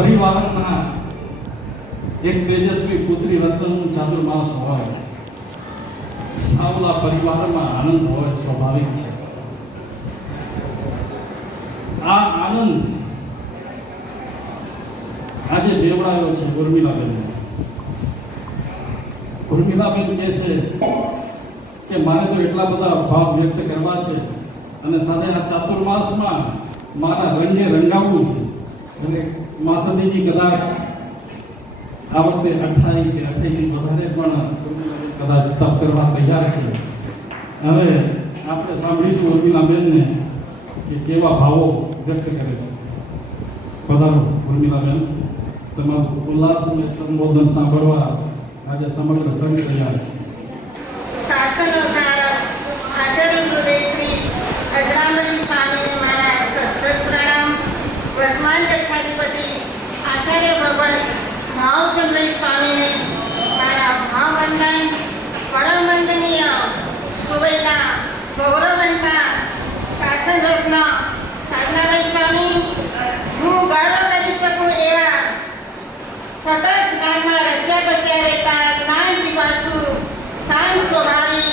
પરિવારના એક તેજસ્વી પુત્રી રત્નનું ચાતુર્માસ હોય, સાવલા પરિવારમાં આનંદ હોય સ્વાભાવિક છે. આ આનંદ આજે બેવડાયો છે ઉર્મિલાબેન. ઉર્મિલાબેન કહે છે કે મારે તો એટલા બધા ભાવ વ્યક્ત કરવા છે અને સાથે આ ચાતુર્માસમાં મારા રંગે રંગાવવું છે. એટલે માસદીજી કદાચ આ વખતે 28 કે 28 થી વધારે પણ કદાચ તપ કરવા તૈયાર છે. હવે આપણે સાંભળીશું ઉર્મિલાબેનને કે કેવા ભાવો વ્યક્ત કરે છે. પધારો ઉર્મિલાબેન, તમારું ઉલ્લાસમય સંબોધન સાંભળવા આજે સમગ્ર સંઘ તૈયાર છે. શાસનો ધારક આચાર્ય ગુરુદેવ શ્રી અજરામણી સ્વામીને મારા સત્સંગ પ્રણામ. વર્તમાન કક્ષાધિપતિ આચાર્ય ભગવાન ભાવચંદ્ર સ્વામીને મારા ભાવવંદન. પરમ વંદનીય સુવેદા ગૌરવવંતા શાસન રત્ન સાધનાભાઈ સ્વામી, હું ગર્વ કરી શકું એવા સતત જ્ઞાનમાં રચ્યા બચ્યા રહેતા જ્ઞાન પીપાસુ શાંત સ્વભાવી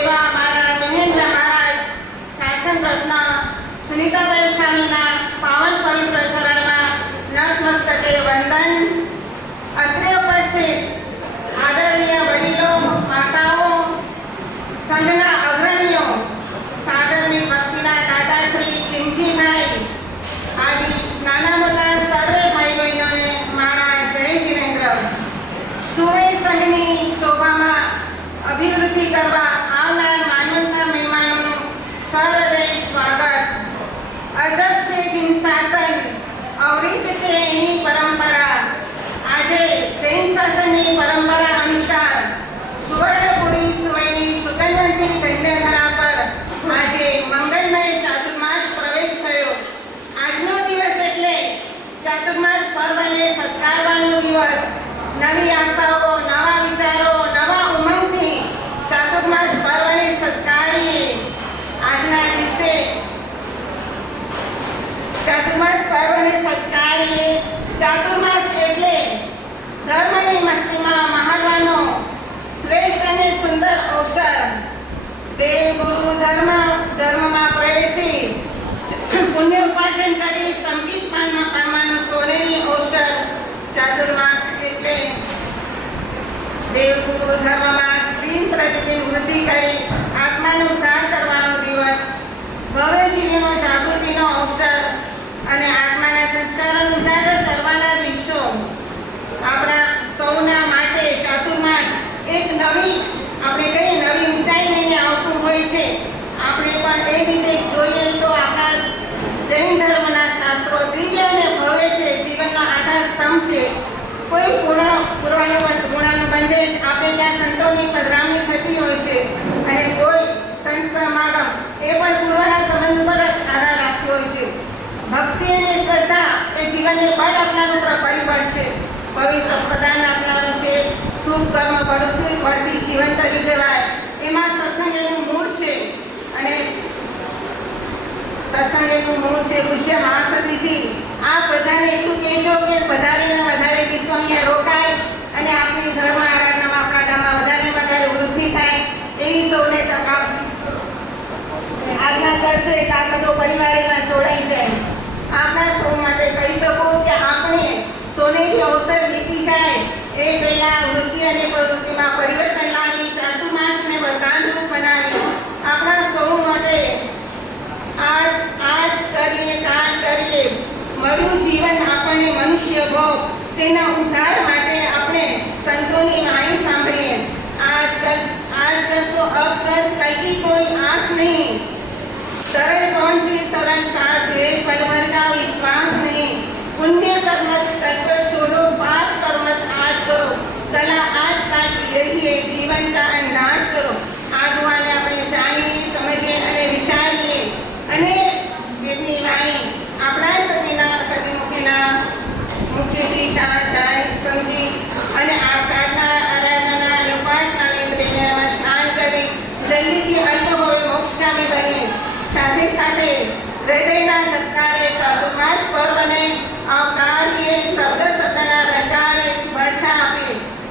એવા મારા મહેન્દ્ર મહારાજ શાસન રત્ન સુનીતાભાઈ સ્વામીના પાવન પવિત્ર ચરણમાં નતમસ્તકે વંદન. અત્રે ઉપસ્થિત આદરણીય વડીલો, માતાઓ, સંઘના અગ્રણીઓ, સાદરની ભક્તિના દાતા શ્રી કિમજીભાઈ આદિ નાના મોટા સર્વે ભાઈ બહેનોને મારા જય જીવેન્દ્ર. સુવે સંઘની શોભામાં અભિવૃદ્ધિ કરવા આવનાર માનવંતના મહેમાનોનું સહૃદય સ્વાગત. અજબ છે જીન શાસન, અવરિત છે એની પરંપરા. આજે જૈન શાસનની પરંપરા અનુસાર સુવર્ણપુરી સુવયની સુકનવંતી ધન્યધરા પર આજે મંગળમય ચાતુર્માસ પ્રવેશ થયો. આજનો દિવસ એટલે ચાતુર્માસ પર્વને સત્કારવાનો દિવસ. નવી આશાઓ, નવા વિચારો, નવા ઉમંગથી ચાતુર્માસ પર્વને સત્કારીએ. આજના દિવસે ચાતુર્માસ પર્વને સત્કારીએ. ચાતુર્માસ એટલે ધર્મની મસ્તીમાં મહાલવાનો શ્રેષ્ઠ અને સુંદર અવસર. દેવ ગુરુ ધર્મમાં પ્રવેશી પુણ્ય ઉપાર્જન કરી સંગીત પાનમાં પામવાનો સોનેરી અવસર. ચાતુર્માસ એટલે દેવ ગુરુ ધર્મમાં દિન પ્રતિદિન વૃદ્ધિ કરી આત્માનો ઉદ્ધાર કરવાનો દિવસ. ભવ્ય જીવનો જાગૃતિનો અવસર અને આત્માના સંસ્કારોને ઉજાગર કરવાના દિવસો. આપણા સૌના માટે ચાતુર્માસ એક નવી, આપણે કહીએ નવી ઊંચાઈ લઈને આવતું હોય છે. આપણે પણ એ રીતે જોઈએ તો આપણા જૈન ધર્મના શાસ્ત્રો દિવ્ય અને ભવ્ય છે, જીવનનો આધાર સ્તંભ છે. કોઈ પૂર્ણાનું બંધે જ આપણે ત્યાં સંતોની પધરામણી થતી હોય છે અને કોઈ સંત સમાગમ એ પણ પૂર્વના સંબંધ પર જ આધાર રાખતી હોય છે. ભક્તિ અને શ્રદ્ધા એ જીવનને બળ આપનારું પરિબળ છે. પવિત્ર પ્રદાન આપનારું છે. શુભ કર્મ બળથી જીવન તરી જવાય એમાં સત્સંગ એનું મૂળ છે. અને સત્સંગ એનું મૂળ છે. પૂજ્ય મહાસતીજી આપ બધાને એટલું કહેજો કે વધારે ને વધારે દિવસો અહીંયા રોકાય અને આપણી ધર્મ આરાધનામાં આપણા ગામમાં વધારે ને વધારે વૃદ્ધિ થાય એવી સૌને આજ્ઞા કરશો. એટલે આ બધો પરિવાર એમાં જોડાઈ જાય. આપણા સૌ માટે કહી શકું કે આપણે સોનેરી અવસર વીતી જાય એ પહેલા વૃત્તિ અને પ્રવૃત્તિમાં પરિવર્તન લાવી ચાતુર્માસને વરદાનરૂપ બનાવી આપણા સૌ માટે આજ કરીએ કાલ કરીએ મળ્યું જીવન આપણને મનુષ્ય ભોગ, તેના ઉદ્ધાર માટે આપણે સંતોની વાણી સાંભળીએ. આજ કરશો અબ કર, કલ की कोई आस नहीं. सरल कौन सी सरल सांस है, पल भर का विश्वास नहीं. पुण्य कर्म कल पर छोड़ो, पाप कर्म आज करो. कला आज बाकी रही है, जीवन का अंदाज करो. આ દુઆને આપણે જાણીએ, સમજીએ અને વિચારીએ અને વેદની વાણી આપણા સતીમુખીના મુખ્યથી જાણી સમજી અને આ સાધના આરાધના અને ઉપાસનાની પ્રેરણામાં સ્નાન કરી જલ્દીથી અલ્પભવે મોક્ષગામી બનીએ. સાથે સાથે હૃદયના ધબકારે ચાતુર્માસ પર્વને આવકારીએ, શબ્દ શબ્દના રંગારે સ્પર્શા આપે,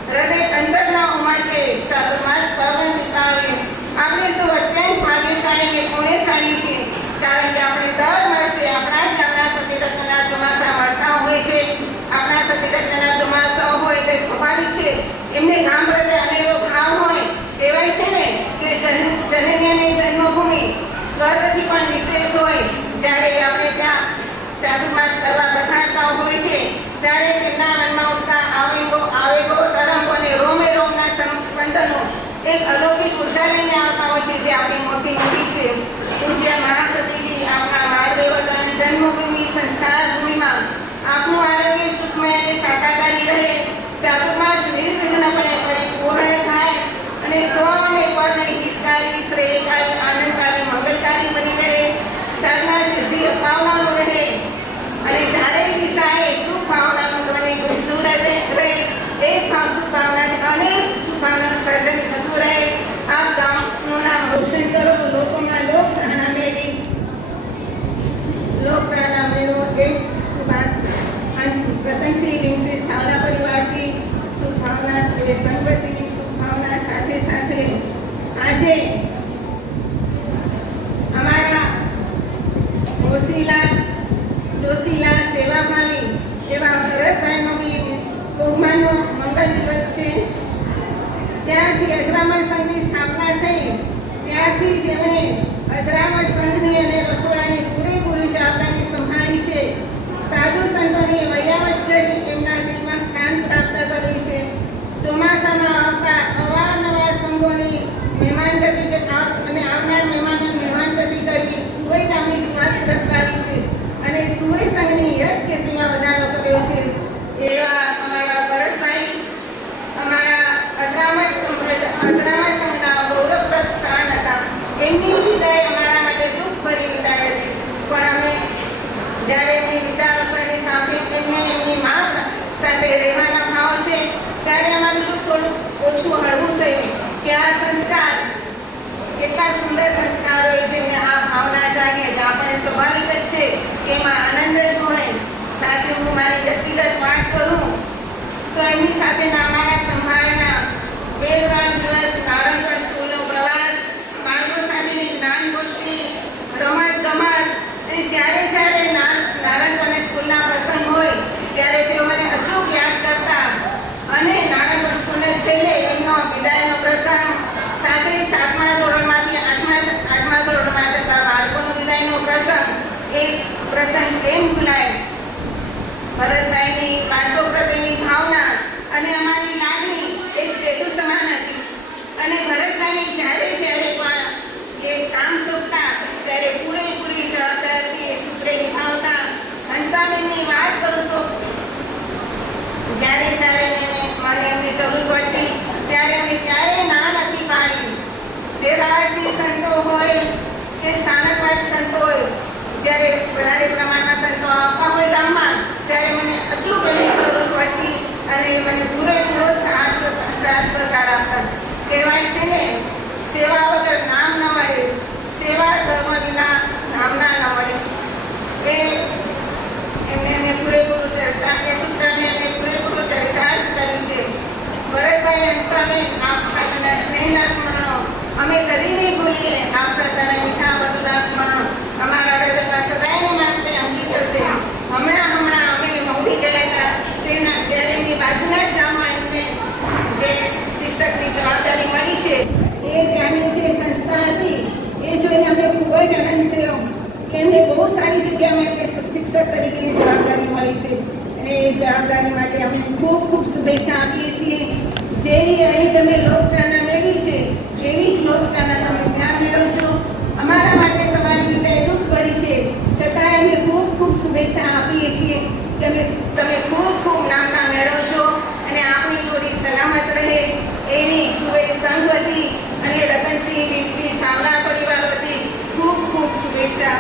હૃદય અંદરના ઉમળકે ચાતુર્માસ પર્વ નિભાવે. આપણે સૌ અત્યંત ભાગ્યશાળી અને પુણ્યશાળી છીએ, કારણ કે આપણે દર વર્ષે આપણા જ ગામના સતીરત્નના ચોમાસા મળતા હોય છે. આપણા સતીરત્નના ચોમાસા હોય એટલે સ્વાભાવિક છે એમને ગામ પ્રત્યે અનેરો ભાવ હોય. કહેવાય છે ને કે જનની અને જન્મભૂમિ સ્વર્ગથી પણ વિશેષ હોય. જ્યારે આપણે ત્યાં ચાતુર્માસ કરવા પધારતા હોય છે ત્યારે તેમના મનમાં ઉઠતા આવેગો તરંગો અને રોમે રોમના સ્પંદનો એક અલૌકિક ઉર્જા લઈને આવતા હોય છે, જે આપણી મોટી મૂડી છે. પૂજ્ય મહાસતીજી, આપના મહાદેવ વતન જન્મભૂમિ સંસ્કાર ભૂમિમાં આપનું આરોગ્ય સુખમય અને સાકાદારી રહે, ચાતુર્માસ નિર્વિઘ્નપણે પરિપૂર્ણ થાય અને સ્વ અને પરને હિતકારી, શ્રેયકારી, આનંદકારી, મંગલકારી બની રહે, સાધના સિદ્ધિ અપાવનારું રહે અને ચારેય દિશાએ સુખ ભાવનાનું તમને ગુંજતું રહે. એક ભાવ સુખ ભાવનાથી અનેક સુખ ભાવનાનું સર્જન થતું રહે. આપ ગામનું નામ રોશન કરો, લોકોમાં લોકચાહના મેળવી, લોકચાહના મેળવો એ જ સુભાષ રતનસિંહ વિંગસિંહ સાવલા પરિવારથી સુખ ભાવના અને સંપત્તિની સુખ ભાવના સાથે સાથે આજે અમારા જોશીલા સેવાભાવી એવા ભરતભાઈનો બી બહુમાનનો મંગળ દિવસ છે. જ્યારથી અજરામર સંઘની સ્થાપના થઈ ત્યારથી જ એમણે અજરામર સંઘની અને રસોડાની પૂરેપૂરી જવાબદારી સંભાળી છે. સાધુ સંતોની વૈયાવચ કરી એમના દિલમાં સ્થાન પ્રાપ્ત કર્યું છે. ચોમાસામાં આવતા અવારનવાર સંઘોની મહેમાનગતિ અને આવનાર મહેમાનોની મહેમાનગતિ કરી સુવઈ ગામની સુવાસ પ્રસ્તાવી છે અને સુવઈ સંઘની યશ કીર્તિમાં વધારો કર્યો છે. એવા અમારા ભરતભાઈ અમારા અજરામર સંઘના ગૌરવપ્રદ સ્થાન હતા. એમની વિદાય અમારા માટે દુઃખભરી વિદાય હતી, પણ અમે જ્યારે એમની વિચારસરણી સાંભળી એમની મા સાથે રહેવાના ભાવ છે ત્યારે અમારું દુઃખ થોડું ઓછું હળવું થયું કે આ સંસ્કાર કેટલા સુંદર સંસ્કારો એ જેમને આ ભાવના જાગે કે આપણે સ્વાભાવિક જ છે કે એમાં આનંદ જ હોય. સાથે હું મારી વ્યક્તિગત વાત કરું તો એમની સાથેના અમારા સંભાળના 2-3 દિવસ નારણગઢ સ્કૂલનો પ્રવાસ, બાળકો સાથેની જ્ઞાન ગોષ્ઠી, રમત ગમત, અને જ્યારે નારણગઢ સ્કૂલના પ્રસંગ હોય ત્યારે તેઓ મને અચૂક યાદ કરતા અને નારણગઢ સ્કૂલને છેલ્લે એમનો વિદાયનો પ્રસંગ, સાથે 7મા ધોરણમાંથી 8મા ધોરણમાં જતા બાળકોનો વિદાયનો પ્રસંગ, એ પ્રસંગ કેમ ભૂલાય. ભરતભાઈની બાળકો પ્રત્યેની ભાવના અને અમારી લાગણી એક સેતુ સમાન હતી અને ભરતભાઈને જ્યારે પણ એ કામ સોંપતા ત્યારે પૂરેપૂરી જવાબદારી એ સૂત્રે નિભાવતા. હંસાબેનની વાત કરું તો જ્યારે મને એમની જરૂર પડતી ત્યારે એમને ક્યારેય ના નથી પાડી. દેરાસી સંતો હોય કે સ્થાનકવાસ સંતો હોય, જ્યારે વધારે પ્રમાણમાં સંતો આવતા હોય ગામમાં ત્યારે મને અચૂક એમની જરૂર પડતી અને મને પૂરેપૂરો સાથ સહકાર આપતા. કહેવાય છે ને, સેવા વગર નામ ન મળે, સેવા ધર્મ વિના નામના ન મળે. એમને પૂરેપૂરું એ સૂત્રને એમને પૂરેપૂરું ચરિતાર્થ કર્યું છે. ભરતભાઈ હંસાબેન, આપ સાથેના સ્નેહના સ્મરણો અમે કદી નહીં ભૂલીએ. આપ સાથેના મીઠા મધુરના સ્મરણો અમારા હૃદયમાં સદાયને માટે અંકિત હશે. હમણાં અમે મહુડી ગયા હતા ત્યારે એમની બાજુના જ ગામમાં એમને જે શિક્ષકની જવાબદારી મળી છે એ ત્યાંની જે સંસ્થા હતી એ જોઈને અમને ખૂબ જ આનંદ થયો કે એમને બહુ સારી જગ્યામાં એમને શિક્ષક તરીકેની જવાબદારી મળી છે અને એ જવાબદારી માટે અમે ખૂબ ખૂબ શુભેચ્છા આપીએ છીએ. જેવી અહીં તમે લોકચાહના મેળવી છે એવી જ લોકચાહના તમે ત્યાં મેળવજો. અમારા માટે તમારી વિદાય દુઃખભરી છે, છતાંય અમે ખૂબ ખૂબ શુભેચ્છા આપીએ છીએ કે તમે ખૂબ ખૂબ નામના મેળવશો અને આપણી જોડી સલામત રહે એવી સુવઈ સંઘ વતી અને રતનસિંહ વિંગસિંહ સાવલા પરિવાર વતી ખૂબ ખૂબ શુભેચ્છા.